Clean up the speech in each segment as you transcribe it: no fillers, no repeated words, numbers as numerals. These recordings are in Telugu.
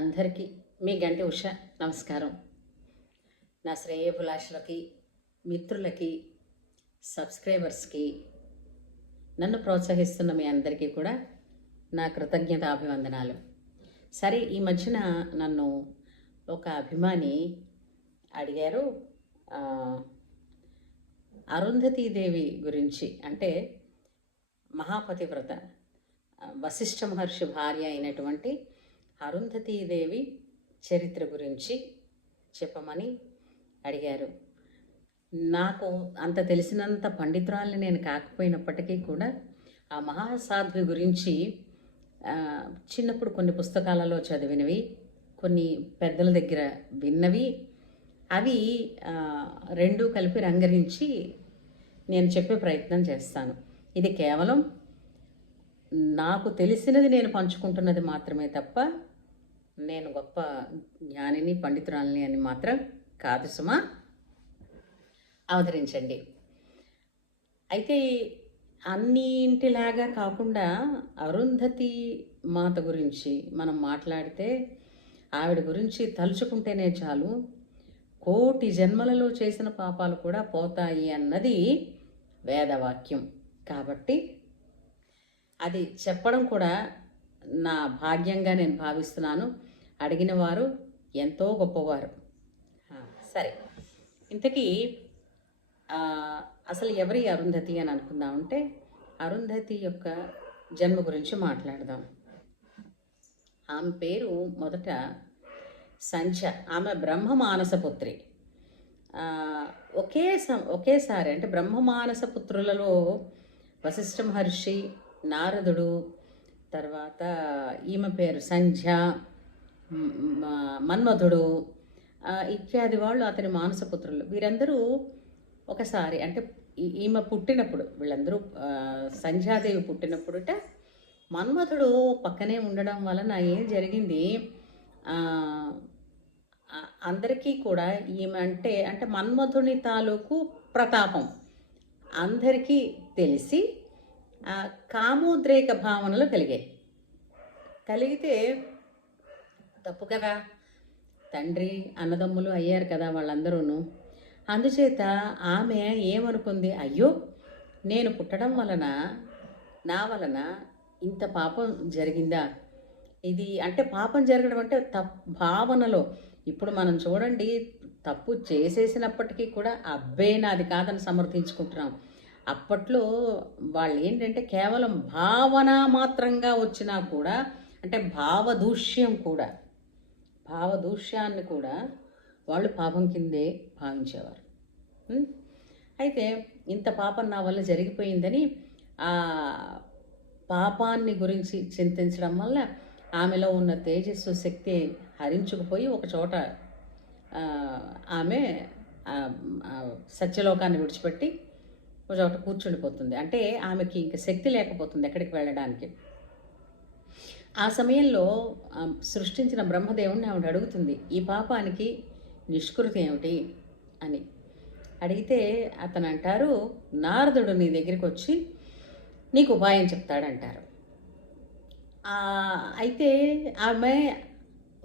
అందరికీ మీ గంటి ఉష నమస్కారం. నా శ్రేయోభిలాషులకి, మిత్రులకి, సబ్స్క్రైబర్స్కి, నన్ను ప్రోత్సహిస్తున్న మీ అందరికీ కూడా నా కృతజ్ఞతాభివందనాలు. సరే, ఈ మధ్యన నన్ను ఒక అభిమాని అడిగారు, అరుంధతీదేవి గురించి, అంటే మహాపతివ్రత వశిష్ఠ మహర్షి భార్య అయినటువంటి అరుంధతీదేవి చరిత్ర గురించి చెప్పమని అడిగారు. నాకు అంత తెలిసినంత పండితురాల్ని నేను కాకపోయినప్పటికీ కూడా ఆ మహాసాధ్వి గురించి చిన్నప్పుడు కొన్ని పుస్తకాలలో చదివినవి, కొన్ని పెద్దల దగ్గర విన్నవి, అవి రెండూ కలిపి రంగరించి నేను చెప్పే ప్రయత్నం చేస్తాను. ఇది కేవలం నాకు తెలిసినది నేను పంచుకుంటున్నది మాత్రమే తప్ప నేను గొప్ప జ్ఞానిని, పండితురాలిని అని మాత్రం కాదు సుమా. అవతరించండి. అయితే అన్నింటిలాగా కాకుండా అరుంధతి మాత గురించి మనం మాట్లాడితే, ఆవిడ గురించి తలుచుకుంటేనే చాలు కోటి జన్మలలో చేసిన పాపాలు కూడా పోతాయి అన్నది వేదవాక్యం. కాబట్టి అది చెప్పడం కూడా నా భాగ్యంగా నేను భావిస్తున్నాను. అడిగిన వారు ఎంతో గొప్పవారు. సరే, ఇంతకీ అసలు ఎవరి అరుంధతి అని అనుకుందామంటే, అరుంధతి యొక్క జన్మ గురించి మాట్లాడదాం. ఆమె పేరు మొదట సంధ్య. ఆమె బ్రహ్మమానస పుత్రి. ఒకేసారి అంటే బ్రహ్మమానస పుత్రులలో వశిష్ఠ మహర్షి, నారదుడు, తర్వాత ఈమె పేరు సంధ్య, మన్మధుడు ఇత్యాది వాళ్ళు అతని మానసపుత్రులు. వీరందరూ ఒకసారి, అంటే ఈమె పుట్టినప్పుడు, వీళ్ళందరూ సంధ్యాదేవి పుట్టినప్పుడుట మన్మధుడు పక్కనే ఉండడం వలన ఏం జరిగింది, అందరికీ కూడా ఈమె అంటే మన్మధుని తాలూకు ప్రతాపం అందరికీ తెలిసి కామోద్రేక భావనలు కలిగితే తప్పు కదా, తండ్రి అన్నదమ్ములు అయ్యారు కదా వాళ్ళందరూను. అందుచేత ఆమె ఏమనుకుంది, అయ్యో నేను పుట్టడం వలన, నా వలన ఇంత పాపం జరిగిందా, ఇది అంటే పాపం జరగడం అంటే భావనలో. ఇప్పుడు మనం చూడండి, తప్పు చేసేసినప్పటికీ కూడా అబ్బే నాది కాదని సమర్థించుకుంటున్నాం. అప్పట్లో వాళ్ళు ఏంటంటే కేవలం భావన మాత్రంగా వచ్చినా కూడా, అంటే భావదూష్యాన్ని కూడా వాళ్ళు పాపం కిందే భావించేవారు. అయితే ఇంత పాపం నా వల్ల జరిగిపోయిందని ఆ పాపాన్ని గురించి చింతించడం వల్ల ఆమెలో ఉన్న తేజస్సు, శక్తి హరించుకుపోయి ఒక చోట ఆమె సత్యలోకాన్ని విడిచిపెట్టి ఒక చోట కూర్చుండిపోతుంది. అంటే ఆమెకి ఇంక శక్తి లేకపోతుంది ఎక్కడికి వెళ్ళడానికి. ఆ సమయంలో సృష్టించిన బ్రహ్మదేవుడిని ఆవిడ అడుగుతుంది, ఈ పాపానికి నిష్కృతి ఏమిటి అని అడిగితే అతను అంటారు, నారదుడు నీ దగ్గరికి వచ్చి నీకు ఉపాయం చెప్తాడంటారు. అయితే ఆమె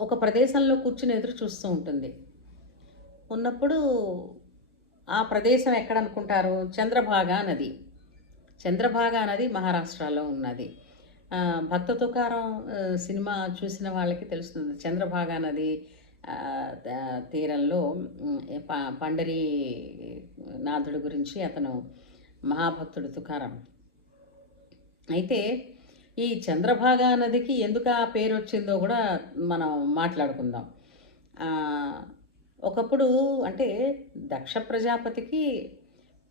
ఒక ప్రదేశంలో కూర్చుని ఎదురు చూస్తూ ఉంటుంది. ఉన్నప్పుడు ఆ ప్రదేశం ఎక్కడ అనుకుంటారు, చంద్రభాగా నది. చంద్రభాగా నది మహారాష్ట్రలో ఉన్నది. భక్త తుకారం సినిమా చూసిన వాళ్ళకి తెలుస్తుంది. చంద్రభాగా నది తీరంలో పండరీ నాథుడి గురించి అతను మహాభక్తుడు తుకారం. అయితే ఈ చంద్రభాగా నదికి ఎందుకు ఆ పేరు వచ్చిందో కూడా మనం మాట్లాడుకుందాం. ఒకప్పుడు అంటే దక్ష ప్రజాపతికి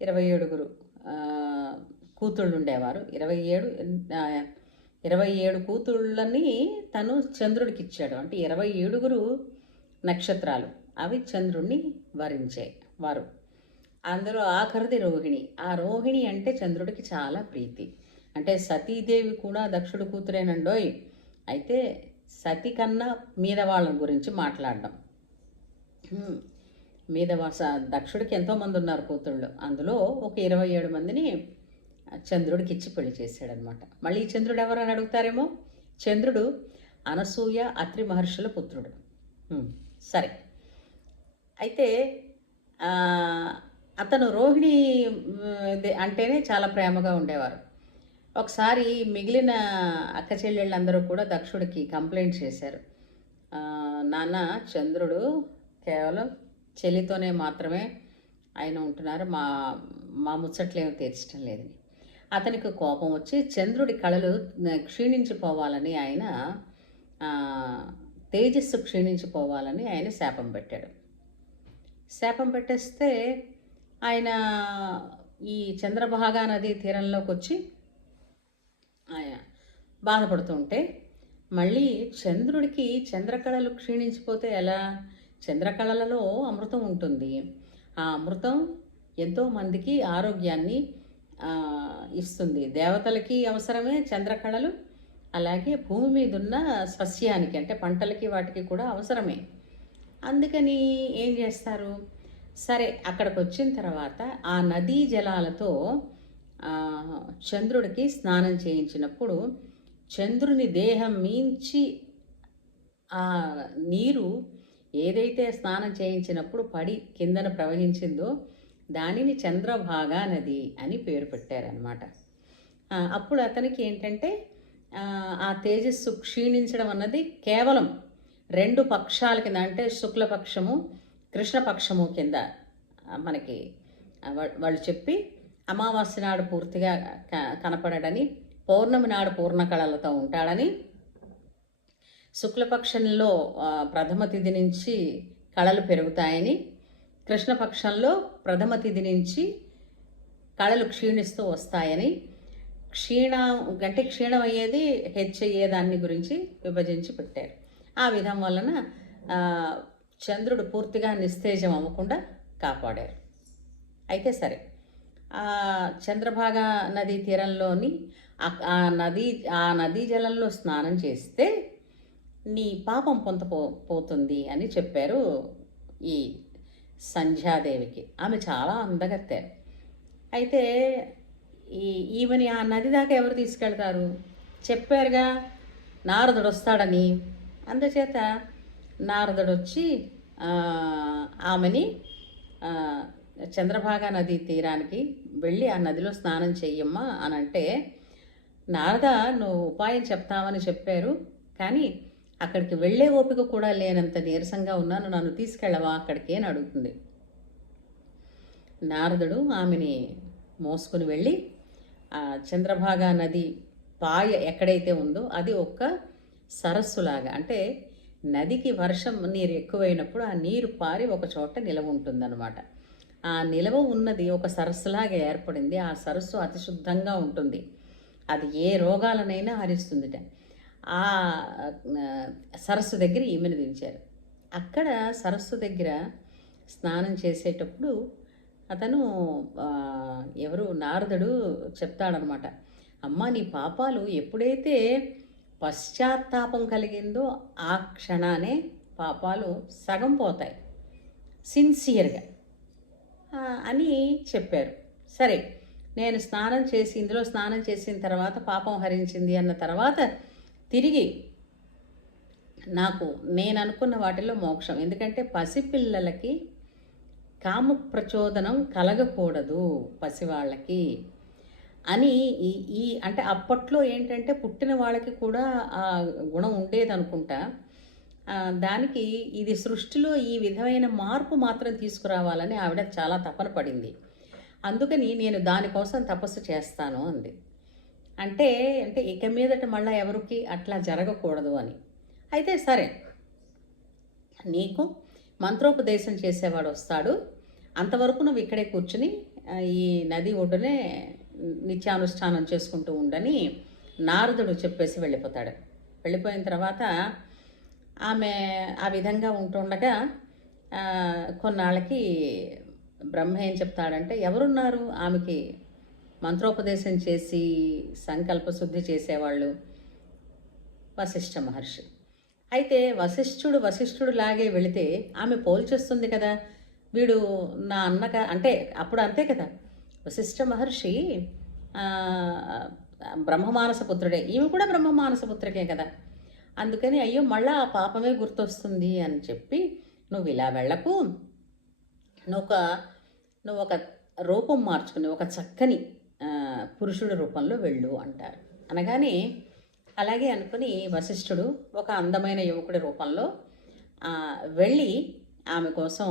27 కూతుళ్ళు ఉండేవారు. 27 కూతుళ్ళని తను చంద్రుడికి ఇచ్చాడు. అంటే 27 నక్షత్రాలు, అవి చంద్రుడిని వారు. అందులో ఆఖరిది రోహిణి. ఆ రోహిణి అంటే చంద్రుడికి చాలా ప్రీతి. అంటే సతీదేవి కూడా దక్షుడు కూతురేనండోయ్. అయితే సతి కన్నా మీద వాళ్ళ గురించి మాట్లాడడం. దక్షుడికి ఎంతోమంది ఉన్నారు కూతుళ్ళు, అందులో ఒక 27 మందిని చంద్రుడికి ఇచ్చి పెళ్లి చేశాడనమాట. మళ్ళీ చంద్రుడు ఎవరని అడుగుతారేమో, చంద్రుడు అనసూయ అత్రి మహర్షుల పుత్రుడు. సరే, అయితే అతను రోహిణి అంటేనే చాలా ప్రేమగా ఉండేవారు. ఒకసారి మిగిలిన అక్క చెల్లెళ్ళందరూ కూడా దక్షుడికి కంప్లైంట్ చేశారు. నాన్న, చంద్రుడు కేవలం చెల్లితోనే మాత్రమే ఆయన ఉంటున్నారు, మా మా ముచ్చట్లేమో తీర్చడం లేదని. అతనికి కోపం వచ్చి చంద్రుడి కళలు క్షీణించిపోవాలని ఆయన తేజస్సు క్షీణించిపోవాలని ఆయన శాపం పెట్టాడు. శాపం పెట్టేస్తే ఆయన ఈ చంద్రభాగా నది తీరంలోకి వచ్చి ఆయన బాధపడుతుంటే, మళ్ళీ చంద్రుడికి చంద్రకళలు క్షీణించిపోతే ఎలా? చంద్రకళలలో అమృతం ఉంటుంది. ఆ అమృతం ఎంతోమందికి ఆరోగ్యాన్ని ఇస్తుంది. దేవతలకి అవసరమే చంద్రకళలు, అలాగే భూమి మీద ఉన్న సస్యానికి అంటే పంటలకి వాటికి కూడా అవసరమే. అందుకని ఏం చేస్తారు? సరే, అక్కడికి వచ్చిన తర్వాత ఆ నదీ జలాలతో చంద్రుడికి స్నానం చేయించినప్పుడు చంద్రుని దేహం మించి ఆ నీరు ఏదైతే స్నానం చేయించినప్పుడు పడి కిందన ప్రవహించిందో దానిని చంద్రభాగా నది అని పేరు పెట్టారనమాట. అప్పుడు అతనికి ఏంటంటే ఆ తేజస్సు క్షీణించడం అన్నది కేవలం 2 పక్షాల కింద, అంటే శుక్లపక్షము కృష్ణపక్షము కింద మనకి వాళ్ళు చెప్పి, అమావాస్య నాడు పూర్తిగా కనపడడని, పౌర్ణమి నాడు పూర్ణ కళలతో ఉంటాడని, శుక్లపక్షంలో ప్రథమ తిథి నుంచి కళలు పెరుగుతాయని, కృష్ణపక్షంలో ప్రథమ తిథి నుంచి కళలు క్షీణిస్తూ వస్తాయని, క్షీణం అయ్యేది హెచ్చయ్యే దాన్ని గురించి విభజించి పెట్టారు. ఆ విధం వలన చంద్రుడు పూర్తిగా నిస్తేజం అవ్వకుండా కాపాడారు. అయితే సరే, చంద్రభాగా నదీ తీరంలోని ఆ నదీ జలంలో స్నానం చేస్తే నీ పాపం పోతుంది అని చెప్పారు ఈ సంధ్యాదేవికి. ఆమె చాలా అందగత్తె. అయితే ఈమెని ఆ నది దాకా ఎవరు తీసుకెళ్తారు? చెప్పారుగా, నారదుడు వస్తాడని. అందుచేత నారదుడు వచ్చి ఆమెని చంద్రభాగా నదీ తీరానికి వెళ్ళి ఆ నదిలో స్నానం చెయ్యమ్మా అని అంటే, నారద, నువ్వు ఉపాయం చెప్తామని చెప్పారు, కానీ అక్కడికి వెళ్ళే ఓపిక కూడా లేనంత నీరసంగా ఉన్నాను, నన్ను తీసుకెళ్ళవా అక్కడికి అని అడుగుతుంది. నారదుడు ఆమెని మోసుకుని వెళ్ళి ఆ చంద్రభాగా నది పాయ ఎక్కడైతే ఉందో అది ఒక సరస్సులాగా, అంటే నదికి వర్షం నీరు ఎక్కువైనప్పుడు ఆ నీరు పారి ఒక చోట నిలవ ఉంటుందన్నమాట. ఆ నిలవ ఉన్నది ఒక సరస్సులాగా ఏర్పడింది. ఆ సరస్సు అతి శుద్ధంగా ఉంటుంది, అది ఏ రోగాలనైనా హరిస్తుందిట. ఆ సరస్సు దగ్గర ఈమెను దించారు. అక్కడ సరస్సు దగ్గర స్నానం చేసేటప్పుడు అతను నారదుడు చెప్తాడనమాట, అమ్మ, నీ పాపాలు ఎప్పుడైతే పశ్చాత్తాపం కలిగిందో ఆ క్షణానే పాపాలు సగం పోతాయి సిన్సియర్గా అని చెప్పారు. సరే, నేను ఇందులో స్నానం చేసిన తర్వాత పాపం హరించింది అన్న తర్వాత తిరిగి నేను అనుకున్న వాటిలో మోక్షం, ఎందుకంటే పసిపిల్లలకి కామ ప్రచోదనం కలగకూడదు పసివాళ్ళకి అని అంటే అప్పట్లో ఏంటంటే పుట్టిన వాళ్ళకి కూడా ఆ గుణం ఉండేదనుకుంటా. దానికి ఇది సృష్టిలో ఈ విధమైన మార్పు మాత్రం తీసుకురావాలని ఆవిడ చాలా తపన పడింది. అందుకని నేను దానికోసం తపస్సు చేస్తాను అంది. అంటే ఇక మీదట మళ్ళీ ఎవరికి అట్లా జరగకూడదు అని. అయితే సరే, నీకు మంత్రోపదేశం చేసేవాడు వస్తాడు, అంతవరకు నువ్వు ఇక్కడే కూర్చుని ఈ నది ఒడ్డునే నిత్యానుష్ఠానం చేసుకుంటూ ఉండని నారదుడు చెప్పేసి వెళ్ళిపోతాడు. వెళ్ళిపోయిన తర్వాత ఆమె ఆ విధంగా ఉంటుండగా కొన్నాళ్ళకి బ్రహ్మ ఏం చెప్తాడంటే, ఎవరున్నారు ఆమెకి మంత్రోపదేశం చేసి సంకల్ప శుద్ధి చేసేవాళ్ళు? వశిష్ఠ మహర్షి. అయితే వశిష్ఠుడు లాగే వెళితే ఆమె పోల్చేస్తుంది కదా, వీడు నా అన్నక అంటే అప్పుడు అంతే కదా, వశిష్ఠ మహర్షి బ్రహ్మమానస పుత్రుడే, ఈమె కూడా బ్రహ్మమానస పుత్రకే కదా. అందుకని అయ్యో మళ్ళీ ఆ పాపమే గుర్తొస్తుంది అని చెప్పి నువ్వు ఇలా వెళ్ళకు, నువ్వు ఒక నువ్వు ఒక రూపం మార్చుకుని ఒక చక్కని పురుషుడి రూపంలో వెళ్ళు అంటారు. అనగానే అలాగే అనుకుని వశిష్ఠుడు ఒక అందమైన యువకుడి రూపంలో వెళ్ళి ఆమె కోసం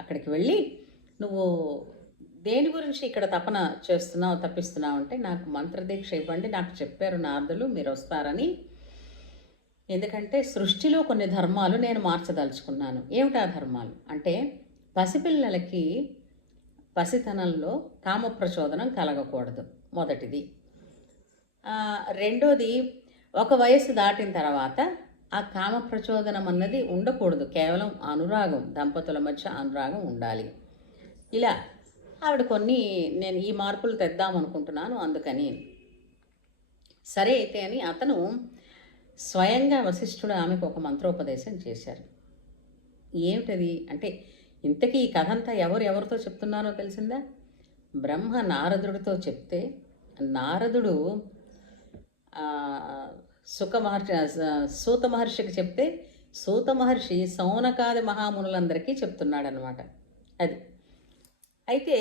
అక్కడికి వెళ్ళి, నువ్వు దేని గురించి ఇక్కడ తపన చేస్తున్నావు, తప్పిస్తున్నావు అంటే, నాకు మంత్రదీక్ష ఇవ్వండి, నాకు చెప్పారు నారదులు మీరు వస్తారని. ఎందుకంటే సృష్టిలో కొన్ని ధర్మాలు నేను మార్చదలుచుకున్నాను. ఏమిటా ధర్మాలు అంటే, పసిపిల్లలకి పసితనంలో కామ ప్రచోదనం కలగకూడదు, మొదటిది. రెండోది, ఒక వయసు దాటిన తర్వాత ఆ కామ ప్రచోదనం అన్నది ఉండకూడదు, కేవలం అనురాగం, దంపతుల మధ్య అనురాగం ఉండాలి. ఇలా ఆవిడ నేను ఈ మార్పులు తెద్దామనుకుంటున్నాను, అందుకని సరే అయితే అని అతను స్వయంగా వశిష్ఠుడు ఆమెకు ఒక మంత్రోపదేశం చేశారు. ఏమిటది అంటే, ఇంతకీ ఈ కథ అంతా ఎవరితో చెప్తున్నారో తెలిసిందా? బ్రహ్మ నారదుడితో చెప్తే, నారదుడు సూత మహర్షికి చెప్తే, సూత మహర్షి సౌనకాది మహామునులందరికీ చెప్తున్నాడనమాట. అది అయితే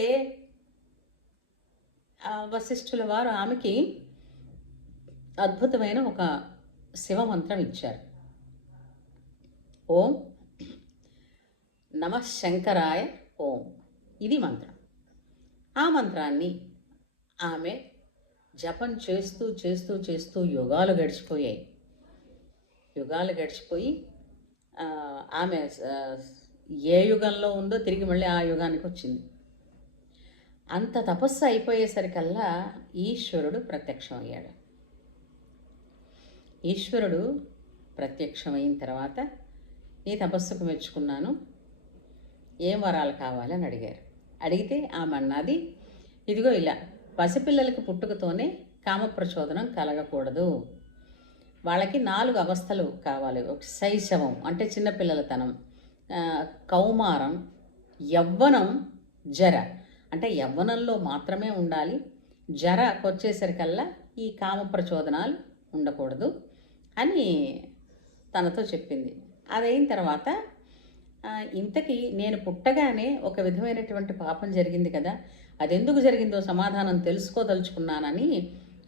వశిష్ఠుల వారు ఆమెకి అద్భుతమైన ఒక శివమంత్రం ఇచ్చారు. ఓం నమః శంకరాయ ఓం, ఇది మంత్రం. ఆ మంత్రాన్ని ఆమె జపం చేస్తూ చేస్తూ చేస్తూ యుగాలు గడిచిపోయి ఆమె ఏ యుగంలో ఉందో తిరిగి మళ్ళీ ఆ యుగానికి వచ్చింది. అంత తపస్సు అయిపోయేసరికల్లా ఈశ్వరుడు ప్రత్యక్షమయ్యాడు. ఈశ్వరుడు ప్రత్యక్షమైన తర్వాత, నీ తపస్సుకు మెచ్చుకున్నాను, ఏం వరాలు కావాలని అడిగారు. అడిగితే ఆమె అన్నది, ఇదిగో ఇలా పసిపిల్లలకి పుట్టుకతోనే కామ ప్రచోదనం కలగకూడదు, వాళ్ళకి 4 అవస్థలు కావాలి. ఒక శైశవం అంటే చిన్నపిల్లలతనం, కౌమారం, యవ్వనం, జర అంటే యవ్వనంలో మాత్రమే ఉండాలి, జరకొచ్చేసరికల్లా ఈ కామ ప్రచోదనాలు ఉండకూడదు అని తనతో చెప్పింది. అదైన తర్వాత, ఇంతకీ నేను పుట్టగానే ఒక విధమైనటువంటి పాపం జరిగింది కదా, అది ఎందుకు జరిగిందో సమాధానం తెలుసుకోదలుచుకున్నానని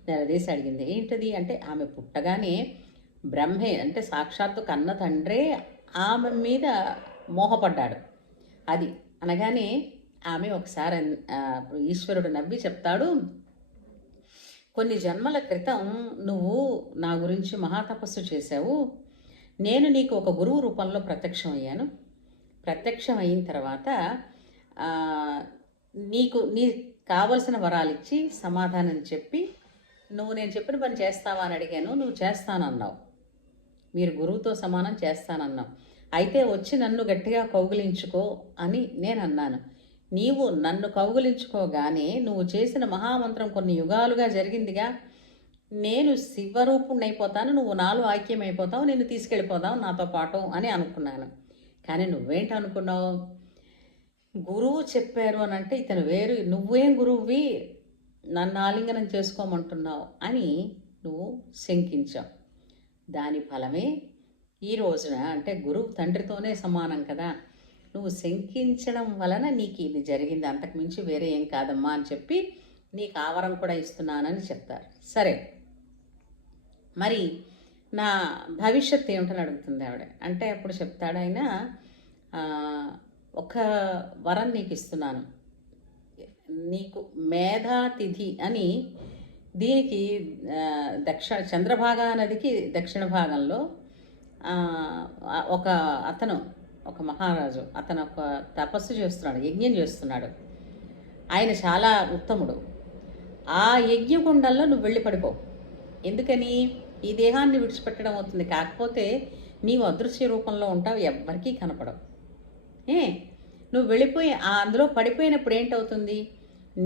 నిలదీసి అడిగింది. ఏంటది అంటే, ఆమె పుట్టగానే బ్రహ్మే అంటే సాక్షాత్తు కన్న తండ్రే ఆమె మీద మోహపడ్డాడు. అది అనగానే ఆమె ఒకసారి ఈశ్వరుడు నవ్వి చెప్తాడు, కొన్ని జన్మల క్రితం నువ్వు నా గురించి మహాతపస్సు చేశావు, నేను నీకు ఒక గురువు రూపంలో ప్రత్యక్షమయ్యాను. ప్రత్యక్షం అయిన తర్వాత నీ కావలసిన వరాలు ఇచ్చి సమాధానం చెప్పి, నువ్వు నేను చెప్పిన పని చేస్తావా అని అడిగాను, నువ్వు చేస్తానన్నావు, మీరు గురువుతో సమానం చేస్తానన్నావు. అయితే వచ్చి నన్ను గట్టిగా కౌగిలించుకో అని నేను అన్నాను. నీవు నన్ను కౌగిలించుకోగానే నువ్వు చేసిన మహామంత్రం కొన్ని యుగాలుగా జరిగిందిగా, నేను శివరూపుణ్ణి అయిపోతాను, నువ్వు నాలో ఐక్యమైపోతావు, నిన్ను తీసుకెళ్ళిపోదావు నాతో పాటు అని అనుకున్నాను. కానీ నువ్వేంటి అనుకున్నావు? గురువు చెప్పారు అని అంటే ఇతను వేరు, నువ్వేం గురువువి నన్ను ఆలింగనం చేసుకోమంటున్నావు అని నువ్వు శంకించావు. దాని ఫలమే ఈ రోజున, అంటే గురువు తండ్రితోనే సమానం కదా, నువ్వు శంకించడం వలన నీకు ఇది జరిగింది, అంతకుమించి వేరే ఏం కాదమ్మా అని చెప్పి నీకు ఆవరం కూడా ఇస్తున్నానని చెప్తారు. సరే, మరి నా భవిష్యత్తు ఏమిటని అడుగుతుంది ఆవిడ. అంటే అప్పుడు చెప్తాడు ఆయన, ఒక వరం నీకు ఇస్తున్నాను, నీకు మేధాతిథి అని, దీనికి చంద్రభాగా నదికి దక్షిణ భాగంలో ఒక మహారాజు అతను ఒక తపస్సు చేస్తున్నాడు, యజ్ఞం చేస్తున్నాడు. ఆయన చాలా ఉత్తముడు. ఆ యజ్ఞకుండంలో నువ్వు వెళ్ళి పడిపో. ఎందుకని? ఈ దేహాన్ని విడిచిపెట్టడం అవుతుంది, కాకపోతే నీవు అదృశ్య రూపంలో ఉంటావు, ఎవ్వరికీ కనపడవు. నువ్వు వెళ్ళిపోయి అందులో పడిపోయినప్పుడు ఏంటవుతుంది?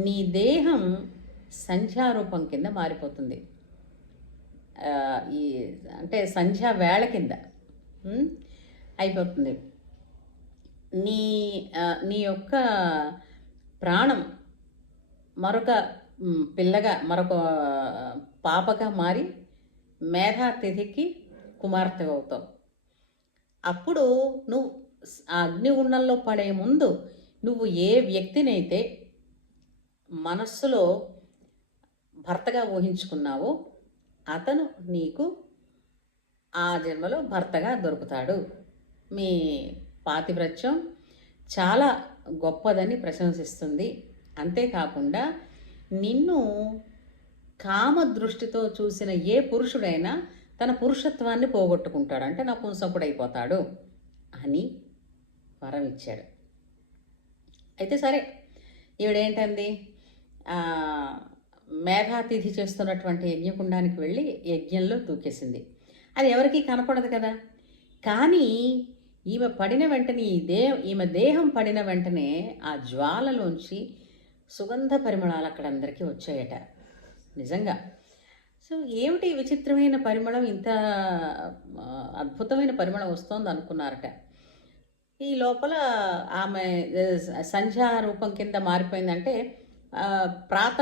నీ దేహం సంధ్యారూపం కింద మారిపోతుంది, అంటే సంధ్యా వేళ కింద అయిపోతుంది. నీ యొక్క ప్రాణం మరొక పిల్లగా, మరొక పాపగా మారి మేధాతిథికి కుమార్తె అవుతావు. అప్పుడు నువ్వు ఆ అగ్నిగుండంలో పడే ముందు నువ్వు ఏ వ్యక్తినైతే మనస్సులో భర్తగా ఊహించుకున్నావో అతను నీకు ఆ జన్మలో భర్తగా దొరుకుతాడు. మీ పాతివ్రత్యం చాలా గొప్పదని ప్రశంసిస్తుంది. అంతేకాకుండా నిన్ను కామ దృష్టితో చూసిన ఏ పురుషుడైనా తన పురుషత్వాన్ని పోగొట్టుకుంటాడు, అంటే నపుంసకుడైపోతాడు అని వరం ఇచ్చాడు. అయితే సరే, ఈవిడేంటంది, మేధాతిథి చేస్తున్నటువంటి యజ్ఞకుండానికి వెళ్ళి యజ్ఞంలో దూకేసింది. అది ఎవరికీ కనపడదు కదా. కానీ ఈమె పడిన వెంటనే ఈమె దేహం పడిన వెంటనే ఆ జ్వాలలోంచి సుగంధ పరిమళాలు అక్కడ అందరికీ వచ్చాయట. నిజంగా. సో ఏమిటి విచిత్రమైన పరిమళం, ఇంత అద్భుతమైన పరిమళం వస్తోంది అనుకున్నారట. ఈ లోపల ఆమె సంధ్యా రూపం కింద మారిపోయిందంటే ప్రాత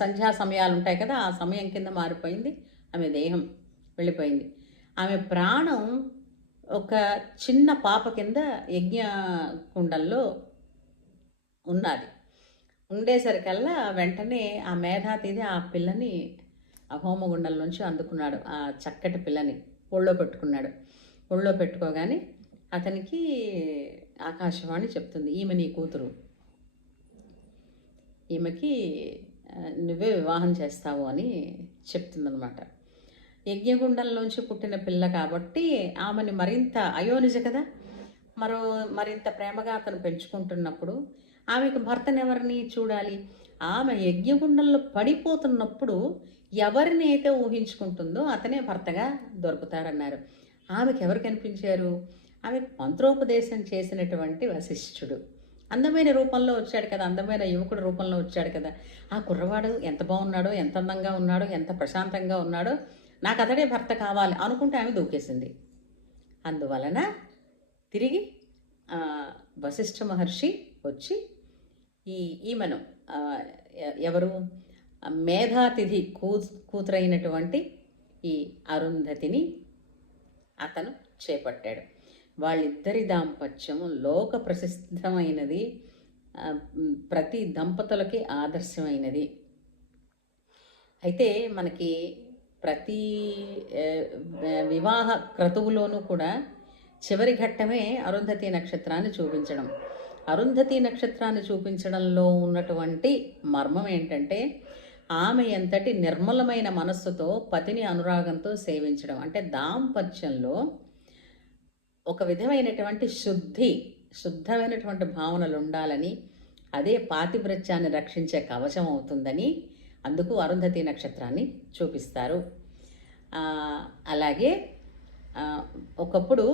సంధ్యా సమయాలు ఉంటాయి కదా, ఆ సమయం కింద మారిపోయింది. ఆమె దేహం వెళ్ళిపోయింది. ఆమె ప్రాణం ఒక చిన్న పాప కింద యజ్ఞ కుండంలో ఉన్నది. ఉండేసరికల్లా వెంటనే ఆ మేధాతిథి ఆ పిల్లని ఆ హోమగుండం నుంచి అందుకున్నాడు. ఆ చక్కటి పిల్లని ఒళ్ళో పెట్టుకున్నాడు. ఒళ్ళో పెట్టుకోగానే అతనికి ఆకాశవాణి చెప్తుంది, ఈమె నీ కూతురు, ఈమెకి నువ్వే వివాహం చేస్తావు అని చెప్తుందనమాట. యజ్ఞగుండంలోంచి పుట్టిన పిల్ల కాబట్టి ఆమెని మరింత అయోనిజ కదా, మరింత ప్రేమగా అతను పెంచుకుంటున్నప్పుడు ఆమెకు భర్తనెవరిని చూడాలి. ఆమె యజ్ఞగుండంలో పడిపోతున్నప్పుడు ఎవరిని అయితే ఊహించుకుంటుందో అతనే భర్తగా దొరుకుతారన్నారు. ఆమెకు ఎవరు కనిపించారు? ఆమెకు మంత్రోపదేశం చేసినటువంటి వశిష్ఠుడు అందమైన రూపంలో వచ్చాడు కదా, అందమైన యువకుడు రూపంలో వచ్చాడు కదా. ఆ కుర్రవాడు ఎంత బాగున్నాడో, ఎంత అందంగా ఉన్నాడో, ఎంత ప్రశాంతంగా ఉన్నాడో, నాకు అతడే భర్త కావాలి అనుకుంటే ఆమె దూకేసింది. అందువలన తిరిగి వశిష్ఠ మహర్షి వచ్చి ఈమెను ఎవరు మేధాతిథి కూతురైనటువంటి ఈ అరుంధతిని అతను చేపట్టాడు. వాళ్ళిద్దరి దాంపత్యం లోక ప్రసిద్ధమైనది, ప్రతి దంపతులకి ఆదర్శమైనది. అయితే మనకి ప్రతి వివాహ క్రతువులోనూ కూడా చివరి ఘట్టమే అరుంధతి నక్షత్రాన్ని చూపించడం. అరుంధతి నక్షత్రాన్ని చూపించడంలో ఉన్నటువంటి మర్మం ఏంటంటే ఆమె ఎంతటి నిర్మలమైన మనస్సుతో పతిని అనురాగంతో సేవించడం. అంటే దాంపత్యంలో ఒక విధమైనటువంటి శుద్ధమైనటువంటి భావనలు ఉండాలని, అదే పాతివ్రత్యాన్ని రక్షించే కవచం అవుతుందని అందుకు అరుంధతి నక్షత్రాన్ని చూపిస్తారు. అలాగే ఒకప్పుడు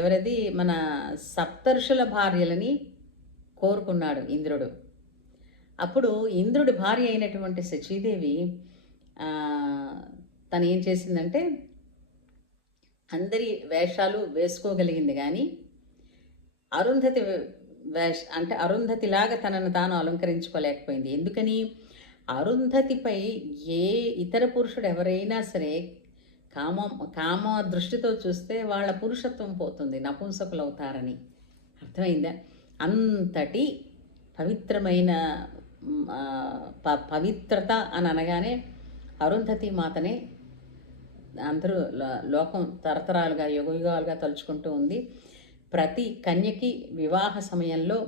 ఎవరది మన సప్తర్షుల భార్యలని కోరుకున్నాడు ఇంద్రుడు. అప్పుడు ఇంద్రుడి భార్య అయినటువంటి శచీదేవి తను ఏం చేసిందంటే అందరి వేషాలు వేసుకోగలిగింది, కానీ అరుంధతి అంటే అరుంధతిలాగా తనను తాను అలంకరించుకోలేకపోయింది. ఎందుకని? అరుంధతిపై ఏ ఇతర పురుషుడు ఎవరైనా సరే కామ దృష్టితో చూస్తే వాళ్ళ పురుషత్వం పోతుంది, నపుంసకులు అవుతారని. అర్థమైందా? అంతటి పవిత్రమైన పవిత్రత అని అనగానే అరుంధతి మాతనే అందరూ లోకం తరతరాలుగా యుగయుగాలుగా తలుచుకుంటూ ఉంది. ప్రతి కన్యకి వివాహ సమయంలో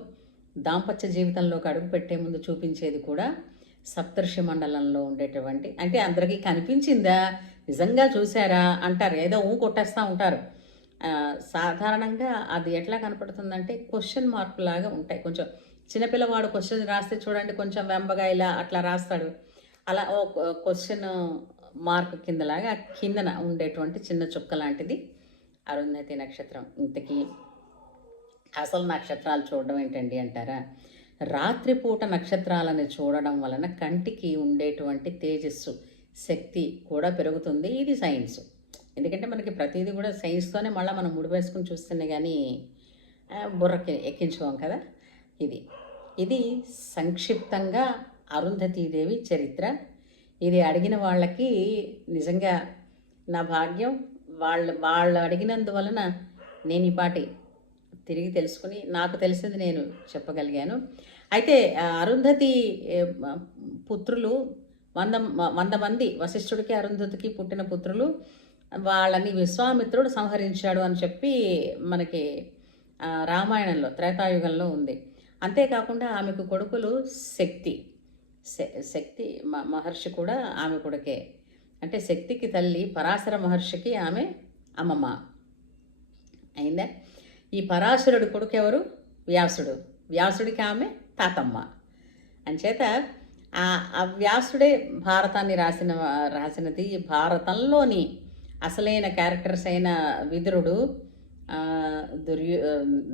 దాంపత్య జీవితంలోకి అడుగు పెట్టే ముందు చూపించేది కూడా సప్తర్షి మండలంలో ఉండేటువంటి, అంటే అందరికీ కనిపించిందా, నిజంగా చూసారా అంటారు, ఏదో కొట్టేస్తూ ఉంటారు. సాధారణంగా అది ఎట్లా కనపడుతుందంటే క్వశ్చన్ మార్క్ లాగా ఉంటాయి. కొంచెం చిన్నపిల్లవాడు క్వశ్చన్ రాస్తే చూడండి, కొంచెం వెంబగా ఇలా అట్లా రాస్తాడు, అలా ఓ క్వశ్చన్ మార్క్ కిందలాగా కిందన ఉండేటువంటి చిన్న చుక్క లాంటిది అరుంధతి నక్షత్రం. ఇంతకీ అసలు నక్షత్రాలు చూడడం ఏంటండి అంటారా? రాత్రిపూట నక్షత్రాలను చూడడం వలన కంటికి ఉండేటువంటి తేజస్సు, శక్తి కూడా పెరుగుతుంది. ఇది సైన్స్. ఎందుకంటే మనకి ప్రతిదీ కూడా సైన్స్తోనే మళ్ళీ మనం ముడివేసుకుని చూస్తేనే కానీ బుర్రకి ఎక్కించుకోం కదా. ఇది సంక్షిప్తంగా అరుంధతీదేవి చరిత్ర. ఇది అడిగిన వాళ్ళకి నిజంగా నా భాగ్యం. వాళ్ళు అడిగినందువలన నేను ఈ పాటి తిరిగి తెలుసుకుని నాకు తెలిసింది నేను చెప్పగలిగాను. అయితే అరుంధతి పుత్రులు 100 మంది, వశిష్ఠుడికి అరుంధతికి పుట్టిన పుత్రులు, వాళ్ళని విశ్వామిత్రుడు సంహరించాడు అని చెప్పి మనకి రామాయణంలో త్రేతాయుగంలో ఉంది. అంతేకాకుండా ఆమెకు కొడుకులు శక్తి శక్తి మహర్షి కూడా ఆమె కొడుకే. అంటే శక్తికి తల్లి పరాశర మహర్షికి ఆమె అమ్మమ్మ అయిందా. ఈ పరాశరుడి కొడుకు ఎవరు? వ్యాసుడు. వ్యాసుడికి ఆమె తాతమ్మ. అంచేత ఆ వ్యాసుడే భారతాన్ని రాసినది. భారతంలోని అసలైన క్యారెక్టర్స్ అయిన విదురుడు,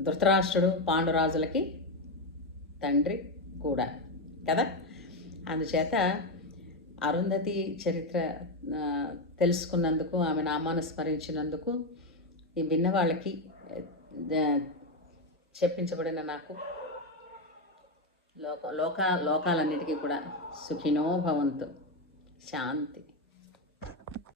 ధృతరాష్ట్రుడు పాండురాజులకి తండ్రి కూడా కదా. అందుచేత అరుంధతి చరిత్ర తెలుసుకున్నందుకు, ఆమె నామాన్ని స్మరించినందుకు, ఈ విన్న వాళ్ళకి చెప్పించబడిన నాకు లోకాలన్నిటికీ కూడా సుఖినో భవంతు. శాంతి.